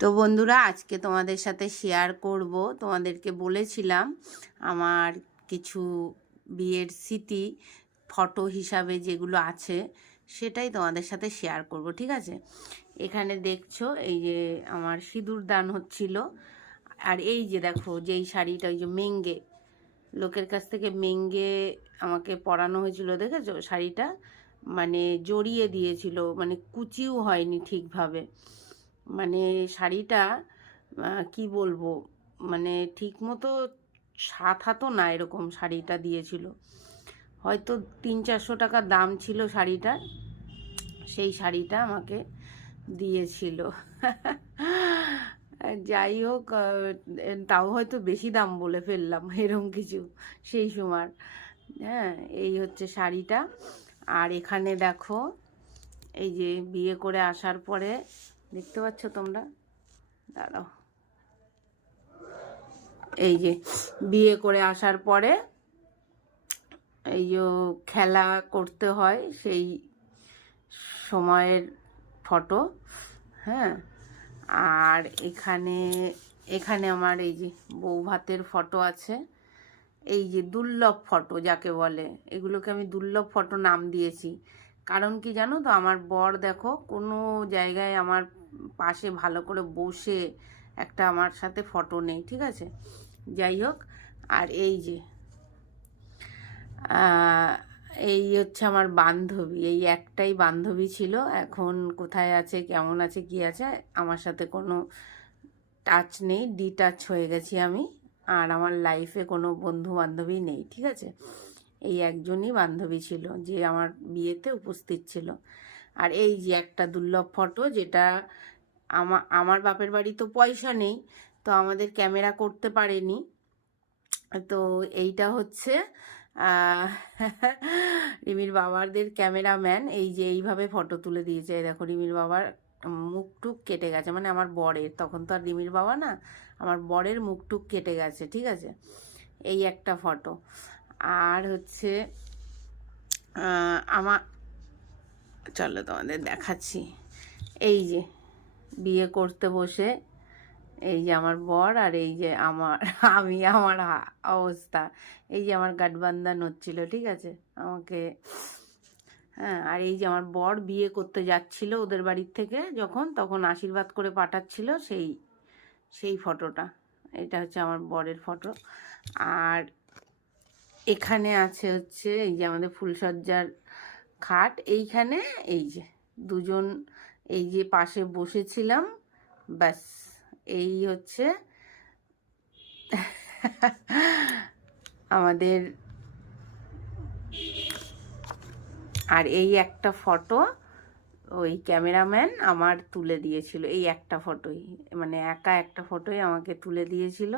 তো বন্ধুরা, আজকে তোমাদের সাথে শেয়ার করব, তোমাদেরকে বলেছিলাম আমার কিছু বিয়ের স্মৃতি ফটো হিসাবে যেগুলো আছে সেটাই তোমাদের সাথে শেয়ার করব, ঠিক আছে। এখানে দেখছো এই যে আমার সিঁদুর দান হচ্ছিল, আর এই যে দেখো যেই শাড়িটা, ওই যে মেঙ্গে, লোকের কাছ থেকে মেঙ্গে আমাকে পরানো হয়েছিল, দেখেছো শাড়িটা, মানে জড়িয়ে দিয়েছিল, মানে কুচিও হয়নি ঠিকভাবে, মানে শাড়িটা কি বলবো, মানে ঠিক মতো 7 হাতও না এরকম শাড়িটা দিয়েছিল, হয়তো 300-400 টাকা দাম ছিল শাড়িটার, সেই শাড়িটা আমাকে দিয়েছিল। যাই হোক, তাও হয়তো বেশি দাম বলে ফেললাম এরকম কিছু সেই সময়। হ্যাঁ, এই হচ্ছে শাড়িটা। আর এখানে দেখো এই যে বিয়ে করে আসার পরে, দেখতে পাচ্ছ তোমরা, দাঁড়াও, এই যে বিয়ে করে আসার পরে এই যে খেলা করতে হয় সেই সময়ের ফটো। হ্যাঁ, আর এখানে এখানে আমার এই যে বউ ভাতের ফটো আছে, এই যে দুর্লভ ফটো যাকে বলে, এগুলোকে আমি দুর্লভ ফটো নাম দিয়েছি। কারণ কি জানো তো, আমার বর দেখো কোনো জায়গায় আমার পাশে ভালো করে বসে একটা আমার সাথে ফটো নেই, ঠিক আছে। যাই হোক, আর এই যে এই হচ্ছে আমার বান্ধবী, এই একটাই বান্ধবী ছিল, এখন কোথায় আছে, কেমন আছে, কি আছে, আমার সাথে কোনো টাচ নেই, ডিটাচ হয়ে গেছি আমি, আর আমার লাইফে কোনো বন্ধু বান্ধবী নেই, ঠিক আছে। এই একজনই বান্ধবী ছিল যে আমার বিয়েতে উপস্থিত ছিল। আর এই যে একটা দুর্লভ ফটো, যেটা আমার বাপের বাড়ি তো পয়সা নেই, তো আমাদের ক্যামেরা করতে পারেনি, তো এইটা হচ্ছে রিমির বাবাদের ক্যামেরাম্যান, এই যে এইভাবে ফটো তুলে দিয়েছে। দেখো রিমির বাবার মুখ টুক কেটে গেছে, মানে আমার বরের, তখন তো আর রিমির বাবা না, আমার বরের মুখ টুক কেটে গেছে, ঠিক আছে। এই একটা ফটো। আর হচ্ছে আমার, চলো তোমাদের দেখাচ্ছি, এই যে বিয়ে করতে বসে এই যে আমার বর, আর এই যে আমি আমার অবস্থা, এই যে আমার গাঠবান্ধান হচ্ছিল, ঠিক আছে আমাকে। হ্যাঁ, আর এই যে আমার বর বিয়ে করতে যাচ্ছিল ওদের বাড়ির থেকে, তখন আশীর্বাদ করে পাঠাচ্ছিল, সেই ফটোটা, এটা হচ্ছে আমার বরের ফটো। আর এখানে আছে হচ্ছে এই যে আমাদের ফুলসজ্জার খাট, এইখানে এই যে দুজন এই যে পাশে বসেছিলাম, ব্যাস এই হচ্ছে আমাদের। আর এই একটা ফটো ওই ক্যামেরাম্যান আমার তুলে দিয়েছিল, এই একটা ফটোই, মানে একা একটা ফটোই আমাকে তুলে দিয়েছিল,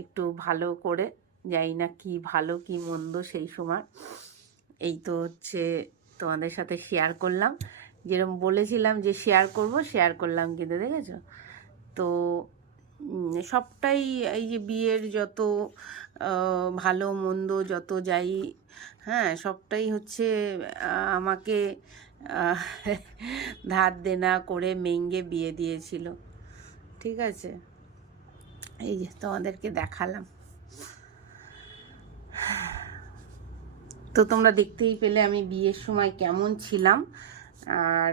একটু ভালো করে, জানি না কি ভালো কি মন্দ সেই সময়। এই তো হচ্ছে তোমাদের সাথে শেয়ার করলাম, যেরকম বলেছিলাম যে শেয়ার করলাম, কিন্তু দেখেছো তো সবটাই, এই যে বিয়ের যত ভালো মন্দ যত যাই, হ্যাঁ সবটাই হচ্ছে আমাকে ধার দেনা করে মেঙ্গে বিয়ে দিয়েছিল, ঠিক আছে। এই যে তোমাদেরকে দেখালাম, তো তোমরা দেখতেই পেলে আমি বিয়ের সময় কেমন ছিলাম, আর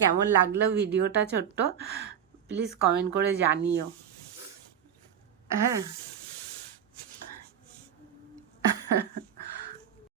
কেমন লাগলো ভিডিওটা ছোট্ট, প্লিজ কমেন্ট করে জানিও। হ্যাঁ,